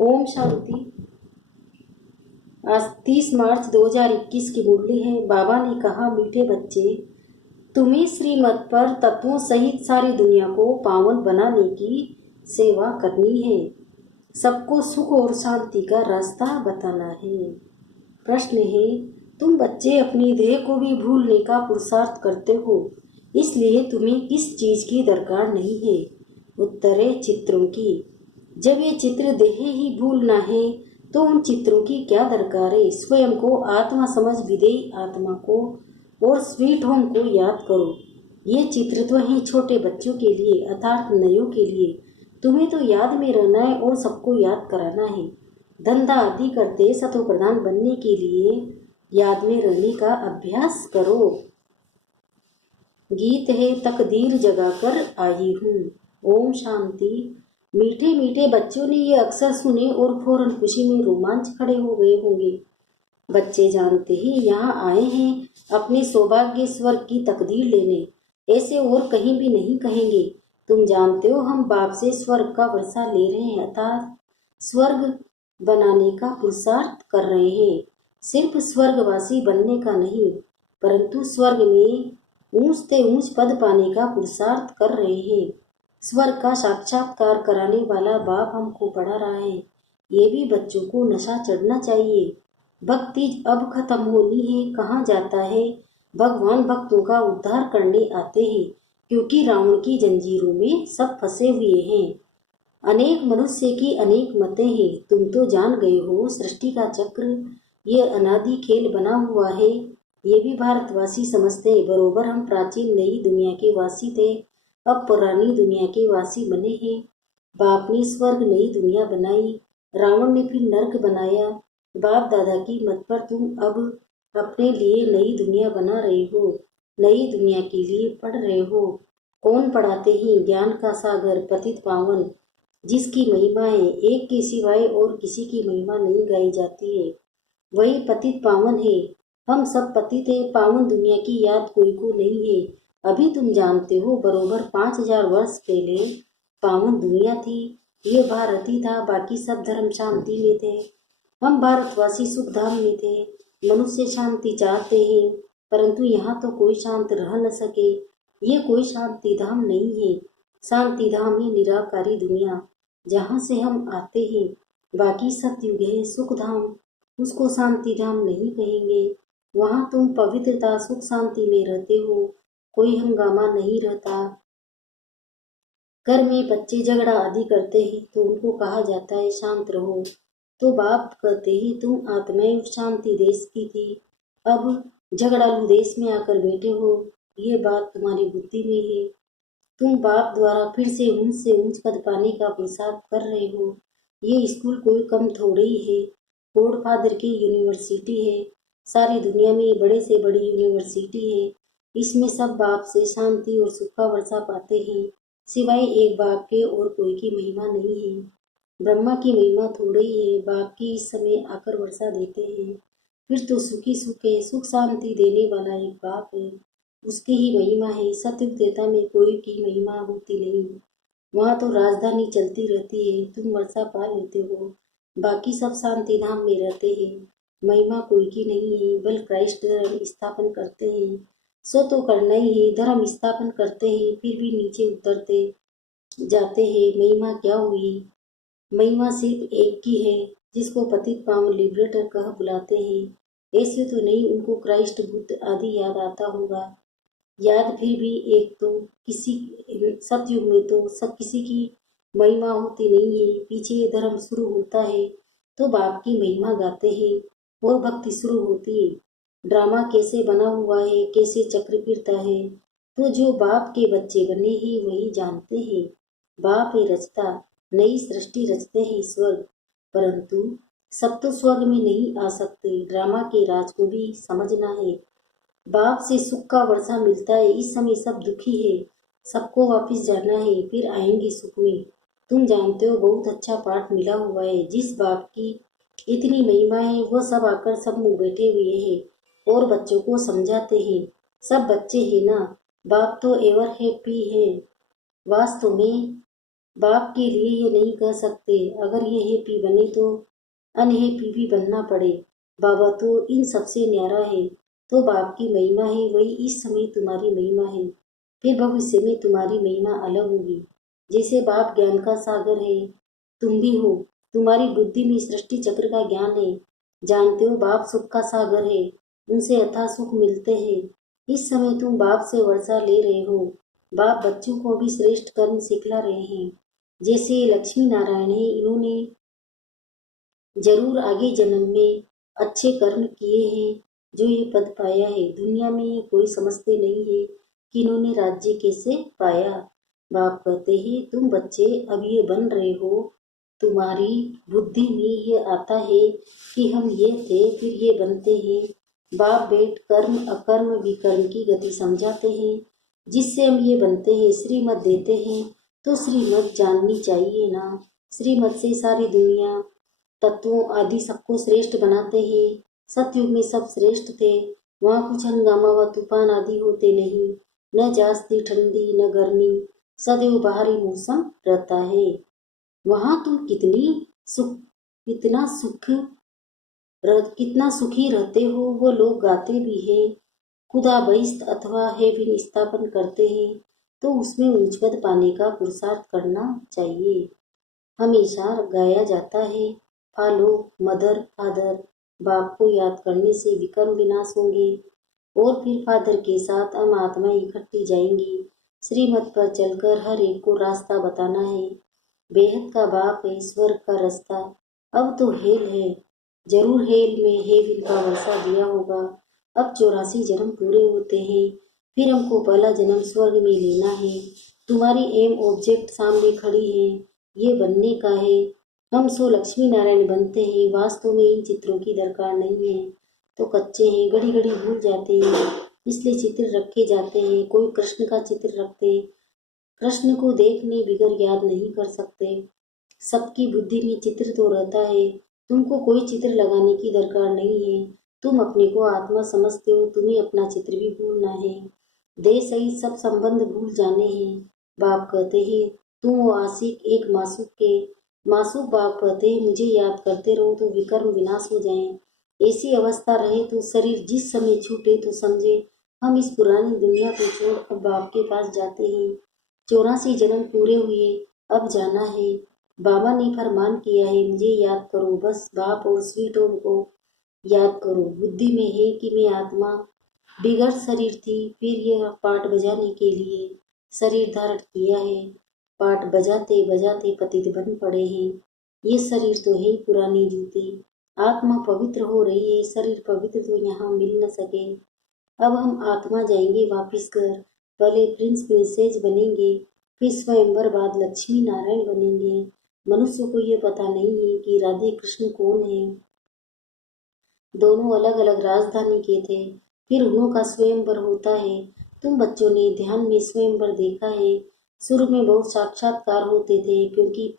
ओम शांति। आज 30 मार्च 2021 की मुरली है। बाबा ने कहा, मीठे बच्चे, तुम्हें श्रीमत पर तत्वों सहित सारी दुनिया को पावन बनाने की सेवा करनी है। सबको सुख और शांति का रास्ता बताना है। प्रश्न है, तुम बच्चे अपनी देह को भी भूलने का पुरुषार्थ करते हो, इसलिए तुम्हें किस चीज की दरकार नहीं है? उत्तर है, चित्रों की। जब ये चित्र देह ही भूलना है तो उन चित्रों की क्या दरकार है? स्वयं को आत्मा समझ विदेही आत्मा को और स्वीट होम को याद करो। ये चित्र तो हैं छोटे बच्चों के लिए, अर्थात नयों के लिए। तुम्हें तो याद में रहना है और सबको याद कराना है। धंधा आदि करते सतो प्रधान बनने के लिए याद में रहने का अभ्यास करो। गीत है, तकदीर जगाकर आई हूँ। ओम शांति। मीठे मीठे बच्चों ने ये अक्सर सुने और फौरन खुशी में रोमांच खड़े हो गए होंगे। बच्चे जानते ही यहाँ आए हैं अपने सौभाग्य स्वर्ग की तकदीर लेने, ऐसे और कहीं भी नहीं कहेंगे। तुम जानते हो हम बाप से स्वर्ग का वर्षा ले रहे हैं, अर्थात स्वर्ग बनाने का पुरुषार्थ कर रहे हैं। सिर्फ स्वर्गवासी बनने का नहीं, परंतु स्वर्ग में ऊंच से ऊंच पद पाने का पुरुषार्थ कर रहे हैं। स्वर्ग का साक्षात्कार कराने वाला बाप हमको पढ़ा रहा है। ये भी बच्चों को नशा चढ़ना चाहिए। भक्ति अब खत्म होनी है। कहाँ जाता है? भगवान भक्तों का उद्धार करने आते हैं, क्योंकि रावण की जंजीरों में सब फंसे हुए हैं। अनेक मनुष्य की अनेक मतें हैं। तुम तो जान गए हो, सृष्टि का चक्र ये अनादि खेल बना हुआ है। ये भी भारतवासी समझते हैं। बरोबर हम प्राचीन नई दुनिया के वासी थे, अब पुरानी दुनिया के वासी बने हैं। बाप ने स्वर्ग नई दुनिया बनाई, रावण ने फिर नर्क बनाया। बाप दादा की मत पर तुम अब अपने लिए नई दुनिया बना रहे हो, नई दुनिया के लिए पढ़ रहे हो। कौन पढ़ाते हैं? ज्ञान का सागर पतित पावन, जिसकी महिमाएं एक के सिवाय और किसी की महिमा नहीं गाई जाती है, वही पतित पावन है। हम सब पतित है। पावन दुनिया की याद कोई को नहीं है। अभी तुम जानते हो, बरोबर 5000 वर्ष पहले पावन दुनिया थी। ये भारत ही था, बाकी सब धर्म शांति में थे। हम भारतवासी सुख धाम में थे। मनुष्य शांति चाहते हैं, परंतु यहाँ तो कोई शांत रह न सके। ये कोई शांति धाम नहीं है। शांति धाम है निराकारी दुनिया, जहाँ से हम आते हैं। बाकी सतयुग है सुख धाम, उसको शांति धाम नहीं कहेंगे। वहाँ तुम पवित्रता सुख शांति में रहते हो, कोई हंगामा नहीं रहता। घर में बच्चे झगड़ा आदि करते हैं तो उनको कहा जाता है शांत रहो, तो बाप कहते ही तुम आत्माएं शांति देश की थी, अब झगड़ालू देश में आकर बैठे हो। ये बात तुम्हारी बुद्धि में है। तुम बाप द्वारा फिर से ऊंच पद पाने का पुरुषार्थ कर रहे हो। ये स्कूल कोई कम थोड़े ही है, गॉड फादर की यूनिवर्सिटी है। सारी दुनिया में बड़े से बड़ी यूनिवर्सिटी है। इसमें सब बाप से शांति और सुख का वर्षा पाते हैं। सिवाय एक बाप के और कोई की महिमा नहीं है। ब्रह्मा की महिमा थोड़ी ही है। बाप की इस समय आकर वर्षा देते हैं। फिर तो सुखी सुख है, सुख शांति देने वाला एक बाप है, उसकी ही महिमा है। सतयुग त्रेता में कोई की महिमा होती नहीं, वहाँ तो राजधानी चलती रहती है। तुम वर्षा पा लेते हो, बाकी सब शांति धाम में रहते हैं। महिमा कोई की नहीं है। बल क्राइस्ट धर्म स्थापन करते हैं, सो तो करना ही है। धर्म स्थापन करते हैं फिर भी नीचे उतरते जाते हैं। महिमा क्या हुई? महिमा सिर्फ एक की है, जिसको पतित पावन लिबरेटर कह बुलाते हैं। ऐसे तो नहीं उनको क्राइस्ट बुद्ध आदि याद आता होगा। याद फिर भी एक तो किसी सतयुग में तो सब किसी की महिमा होती नहीं है। पीछे धर्म शुरू होता है तो बाप की महिमा गाते हैं और भक्ति शुरू होती है। ड्रामा कैसे बना हुआ है, कैसे चक्र फिरता है, तो जो बाप के बच्चे बने ही वही जानते हैं। बाप ही रचता, नई सृष्टि रचते हैं स्वर्ग, परंतु सब तो स्वर्ग में नहीं आ सकते। ड्रामा के राज को भी समझना है। बाप से सुख का वर्षा मिलता है। इस समय सब दुखी है, सबको वापस जाना है, फिर आएंगे सुख में। तुम जानते हो बहुत अच्छा पाठ मिला हुआ है। जिस बाप की इतनी महिमा है वो सब आकर सब मुँह बैठे हुए हैं और बच्चों को समझाते हैं। सब बच्चे हैं ना, बाप तो एवर हैप्पी है। वास्तव में बाप के लिए ये नहीं कह सकते, अगर ये हैप्पी बने तो अनहैप्पी भी बनना पड़े। बाबा तो इन सबसे न्यारा है। तो बाप की महिमा है, वही इस समय तुम्हारी महिमा है। फिर भविष्य में तुम्हारी महिमा अलग होगी। जैसे बाप ज्ञान का सागर है, तुम भी हो। तुम्हारी बुद्धि में सृष्टि चक्र का ज्ञान है। जानते हो बाप सुख का सागर है, उनसे अथाह सुख मिलते हैं। इस समय तुम बाप से वर्षा ले रहे हो। बाप बच्चों को भी श्रेष्ठ कर्म सिखला रहे हैं। जैसे लक्ष्मी नारायण है, इन्होंने जरूर आगे जन्म में अच्छे कर्म किए हैं जो ये पद पाया है। दुनिया में ये कोई समझते नहीं है कि इन्होंने राज्य कैसे पाया। बाप कहते हैं तुम बच्चे अब ये बन रहे हो, तुम्हारी बुद्धि में ये आता है कि हम ये थे फिर ये बनते हैं। बाप बेट कर्म अकर्म विकर्म की गति समझाते हैं, जिससे हम ये बनते हैं। श्रीमत देते हैं तो श्रीमत जाननी चाहिए ना। श्रीमत से सारी दुनिया तत्वों आदि सबको श्रेष्ठ बनाते हैं। सतयुग में सब श्रेष्ठ थे, वहाँ कुछ हंगामा व तूफान आदि होते नहीं, न जास्ती ठंडी न गर्मी, सदैव बाहरी मौसम रहता है। वहाँ तुम कितना सुखी रहते हो, वो लोग गाते भी हैं। खुदा बहिष्त अथवा हेविन स्थापन करते हैं तो उसमें उच्च पद पाने का पुरुषार्थ करना चाहिए। हमेशा गाया जाता है, फॉलो मदर फादर। बाप को याद करने से विकर्म विनाश होंगे और फिर फादर के साथ हम आत्मा इकट्ठी जाएंगी। श्रीमत पर चलकर हर एक को रास्ता बताना है। बेहद का बाप है, स्वर्ग का रास्ता। अब तो हेल है, जरूर हेल में हेविन का वर्षा दिया होगा। अब 84 जन्म पूरे होते हैं, फिर हमको पहला जन्म स्वर्ग में लेना है। तुम्हारी एम ऑब्जेक्ट सामने खड़ी है, ये बनने का है। हम सो लक्ष्मी नारायण बनते हैं, वास्तव में इन चित्रों की दरकार नहीं है। तो कच्चे हैं, घड़ी घड़ी भूल जाते हैं, इसलिए चित्र रखे जाते हैं। कोई कृष्ण का चित्र रखते, कृष्ण को देखने बिगर याद नहीं कर सकते। सबकी बुद्धि में चित्र तो रहता है, तुमको कोई चित्र लगाने की दरकार नहीं है। तुम अपने को आत्मा समझते हो, तुम्हें अपना चित्र भी भूलना है। देह सहित सब संबंध भूल जाने हैं। बाप कहते हैं तुम वो आशिक एक मासूक के मासूक। बाप कहते हैं मुझे याद करते रहो तो विकर्म विनाश हो जाए। ऐसी अवस्था रहे तो शरीर जिस समय छूटे तो समझे हम इस पुरानी दुनिया को छोड़ अब बाप के पास जाते हैं। 84 जन्म पूरे हुए, अब जाना है। बाबा ने फरमान किया है मुझे याद करो, बस बाप और स्वीट होम को याद करो। बुद्धि में है कि मैं आत्मा बिगड़ शरीर थी, फिर यह पाठ बजाने के लिए शरीर धारण किया है। पाठ बजाते बजाते पतित बन पड़े हैं। ये शरीर तो है पुरानी जूती। आत्मा पवित्र हो रही है, शरीर पवित्र तो यहाँ मिल न सके। अब हम आत्मा जाएंगे वापिस घर। पहले प्रिंस प्रिंसेस बनेंगे, फिर स्वयंवर बाद लक्ष्मी नारायण बनेंगे। मनुष्य को ये पता नहीं है कि राधे कृष्ण कौन है। दोनों अलग अलग राजधानी के थे, फिर उन्हों का स्वयंवर होता है। तुम बच्चों ने ध्यान में स्वयंवर देखा है। शुरू में बहुत साक्षात्कार होते थे, क्योंकि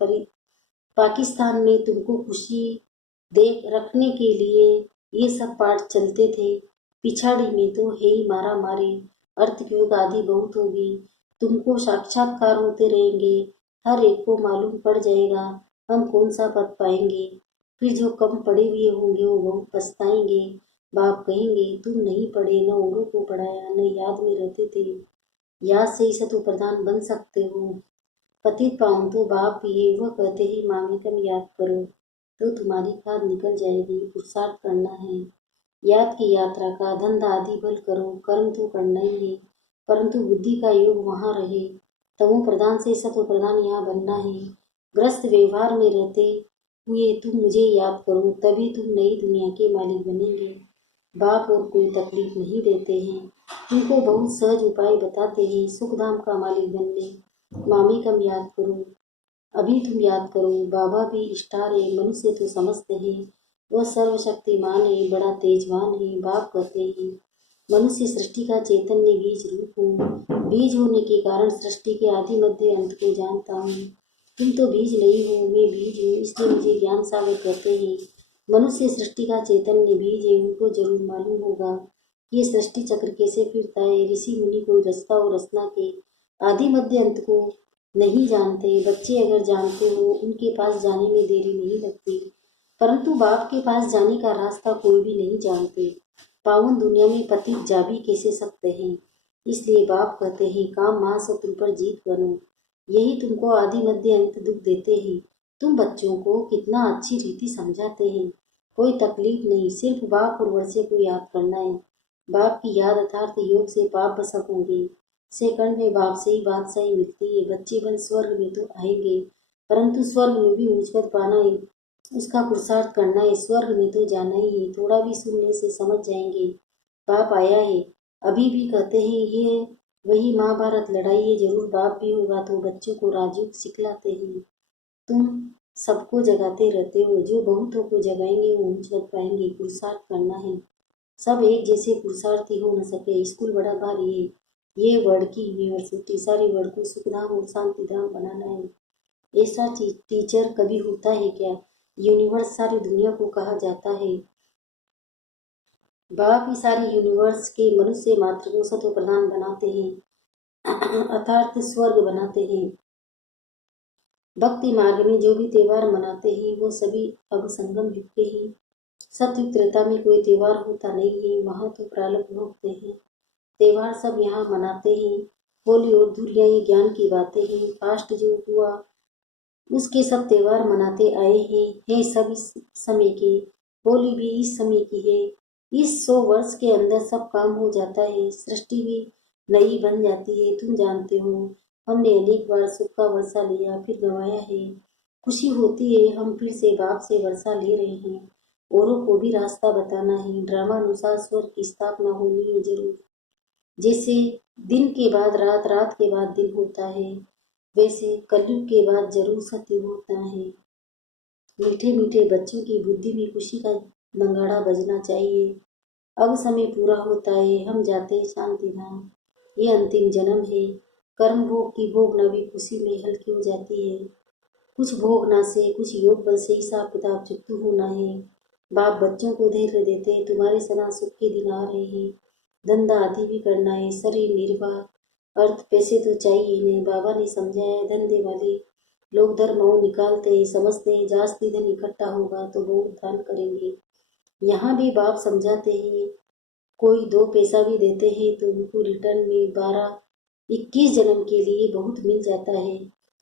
पाकिस्तान में तुमको खुशी देख रखने के लिए ये सब पाठ चलते थे। पिछाड़ी में तो है ही मारा मारी, अर्थक्वेक आदि बहुत होगी। तुमको साक्षात्कार होते रहेंगे, हर एक को मालूम पड़ जाएगा हम कौन सा पद पाएंगे। फिर जो कम पढ़े हुए होंगे वो बहुत पछताएंगे। बाप कहेंगे तुम नहीं पढ़े, न औरों को पढ़ाया, न याद में रहते थे। याद से ही सतो प्रधान बन सकते हो। पतित पावन तो बाप ही है, वह कहते हैं मामी कम याद करो तो तुम्हारी खाद निकल जाएगी। पुरुषार्थ करना है, याद की यात्रा का धंधा आदि बल करो। कर्म तो करना ही है, परंतु बुद्धि का योग वहाँ रहे। तमो प्रधान से सतो प्रधान यहाँ बनना है। ग्रस्त व्यवहार में रहते हुए तुम मुझे याद करो, तभी तुम नई दुनिया के मालिक बनेंगे। बाप और कोई तकलीफ नहीं देते हैं, तुमको बहुत सहज उपाय बताते हैं सुखधाम का मालिक बनने। मामी कम याद करो, अभी तुम याद करो। बाबा भी स्टार है, मनुष्य तो समझते हैं वह सर्वशक्तिमान है, बड़ा तेजवान है। बाप कहते हैं मनुष्य सृष्टि का चैतन्य बीज रूप हूँ। बीज होने के कारण सृष्टि के आदि मध्य अंत को जानता हूँ। तुम तो बीज नहीं हो, मैं बीज हूँ, इसलिए मुझे ज्ञान सागर कहते हैं। मनुष्य सृष्टि का चैतन्य बीज है, उनको जरूर मालूम होगा ये सृष्टि चक्र कैसे फिरता है। ऋषि मुनि कोई रचता और रचना के आदि मध्य अंत को नहीं जानते। बच्चे अगर जानते हो उनके पास जाने में देरी नहीं लगती, परंतु बाप के पास जाने का रास्ता कोई भी नहीं जानते। पावन दुनिया में पतित जा भी कैसे सकते हैं। इसलिए बाप कहते हैं काम मां शत्रु पर जीत बनो। यही तुमको आदि मध्य अंत दुख देते हैं। तुम बच्चों को कितना अच्छी रीति समझाते हैं। कोई तकलीफ नहीं, सिर्फ बाप और वर्षे को याद करना है। बाप की याद अर्थात योग से पाप बसक होंगे। सेकंड में बाप से ही बादशाही मिलती है। बच्चे बन स्वर्ग में तो आएंगे, परंतु स्वर्ग में भी ऊंच पद पाना है, उसका पुरुषार्थ करना है। स्वर्ग में तो जाना ही है, थोड़ा भी सुनने से समझ जाएंगे। बाप आया है। अभी भी कहते हैं ये वही महाभारत लड़ाई है, जरूर बाप भी होगा तो बच्चों को राजयोग सिखलाते हैं। तुम सबको जगाते रहते हो, जो बहुतों को जगाएंगे वो ऊंच पद पाएंगे। पुरुषार्थ करना है, सब एक जैसे पुरुषार्थी हो न सके। स्कूल बड़ा भारी है, ये वर्ड की यूनिवर्सिटी, सारे वर्ड को सुखधाम और शांतिधाम बनाना है। ऐसा टीचर कभी होता है क्या। यूनिवर्स सारी दुनिया को कहा जाता है। बाप ही सारे यूनिवर्स के मनुष्य मात्र को सत्व प्रधान बनाते हैं, अर्थात स्वर्ग बनाते हैं। भक्ति मार्ग में जो भी त्योहार मनाते हैं वो सभी अब संगम युग के ही। सत्य त्रेता में कोई त्योहार होता नहीं है, वहाँ तो प्रारब्ध भोगते हैं। त्योहार सब यहाँ मनाते हैं। होली और धुरिया ये ज्ञान की बातें हैं। फास्ट जो हुआ उसके सब त्योहार मनाते आए हैं सब इस समय के। होली भी इस समय की है। इस 100 वर्ष के अंदर सब काम हो जाता है, सृष्टि भी नई बन जाती है। तुम जानते हो हमने अनेक बार सुख का वर्षा लिया फिर गंवाया है। खुशी होती है हम फिर से बाप से वर्षा ले रहे हैं। औरों को भी रास्ता बताना है। ड्रामा अनुसार स्वर्ग की स्थापना होनी है जरूर। जैसे दिन के बाद रात, रात के बाद दिन होता है, वैसे कलयुग के बाद जरूर सत्य होता है। मीठे मीठे बच्चों की बुद्धि में खुशी का नगाड़ा बजना चाहिए। अब समय पूरा होता है, हम जाते हैं शांति धाम। ये अंतिम जन्म है। कर्म भोग की भोगना भी खुशी में हल्की हो जाती है। कुछ भोगना से, कुछ योग बल से हिसाब किताब चुकतू होना है। बाप बच्चों को धैर्य देते हैं, तुम्हारे सदा सुख के दिन आ रहे हैं। धंधा आदि भी करना है, शरीर निर्वाह, अर्थ पैसे तो चाहिए नहीं। बाबा ने समझाया धंधे वाले लोग धर्म निकालते हैं, समझते हैं जास्ती धन इकट्ठा होगा तो बहुत दान करेंगे। यहाँ भी बाप समझाते हैं कोई 2 पैसा भी देते हैं तो उनको रिटर्न में 12-21 जन्म के लिए बहुत मिल जाता है।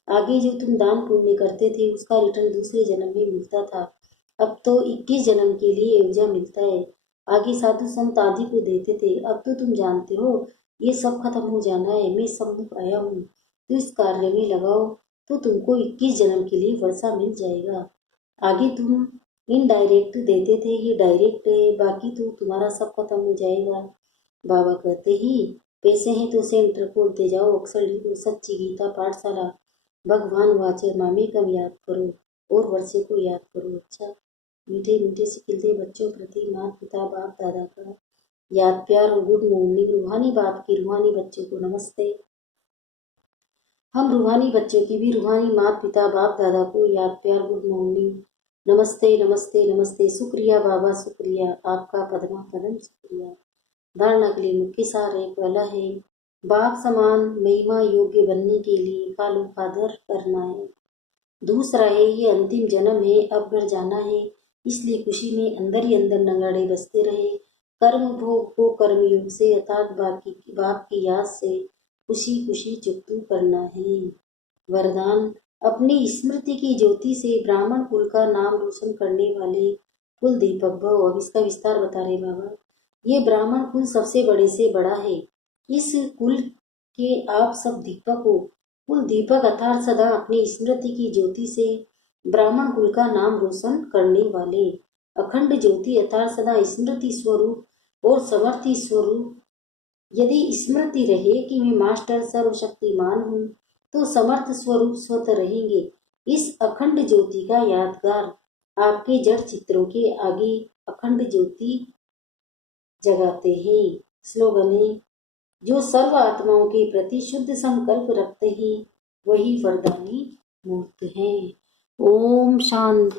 आगे जो तुम दान पुण्य करते थे उसका रिटर्न दूसरे जन्म में मिलता था, अब तो 21 जन्म के लिए एवजा मिलता है। आगे साधु संत आदि को देते थे, अब तो तुम जानते हो ये सब खत्म हो जाना है। मैं सम्मुख आया हूँ तो इस कार्य में लगाओ तो तुमको 21 जन्म के लिए वर्षा मिल जाएगा। आगे तुम इनडायरेक्ट देते थे, ये डायरेक्ट है, बाकी तो तुम्हारा सब खत्म हो जाएगा। बाबा कहते ही पैसे हैं तो सेंटर खोलते जाओ, अक्सर लिखो सच्ची गीता पाठशाला। भगवान वाचे मामे कम याद करो और वर्षे को याद करो। अच्छा, मीठे मीठे से खिलते बच्चों प्रति माता पिता बाप दादा का याद प्यार और गुड मॉर्निंग। रूहानी बाप की रूहानी बच्चों को नमस्ते। हम रूहानी बच्चों की भी रूहानी माता पिता बाप दादा को याद प्यार गुड मॉर्निंग। नमस्ते नमस्ते नमस्ते। शुक्रिया बाबा, शुक्रिया आपका पदमा पदम शुक्रिया। धारणा के लिए मुख्य सार है। पहला है बाप समान महिमा योग्य बनने के लिए कालों का आदर करना है। दूसरा है ये अंतिम जन्म है, अब घर जाना है, इसलिए खुशी में अंदर ही अंदर नगाड़े बजते रहे। कर्म भोग को कर्म योग से अर्थात बाप की याद से खुशी खुशी चुकतू करना है। वरदान अपनी स्मृति की ज्योति से ब्राह्मण कुल का नाम रोशन करने वाले कुल दीपक भव। अब इसका विस्तार बता रहे बाबा। ये ब्राह्मण कुल सबसे बड़े से बड़ा है। इस कुल के आप सब दीपक हो। कुल दीपक अर्थात सदा अपनी स्मृति की ज्योति से ब्राह्मण कुल का नाम रोशन करने वाले। अखंड ज्योति अर्थात सदा स्मृति स्वरूप और समर्थी स्वरूप। यदि स्मृति रहे कि मैं मास्टर सर्वशक्तिमान हूँ तो समर्थ स्वरूप स्वतः रहेंगे। इस अखंड ज्योति का यादगार आपके जड़ चित्रों के आगे अखंड ज्योति जगाते हैं। स्लोगन है जो सर्व आत्माओं के प्रति शुद्ध संकल्प रखते हैं वही वरदानी मूर्त हैं। ओम शांति।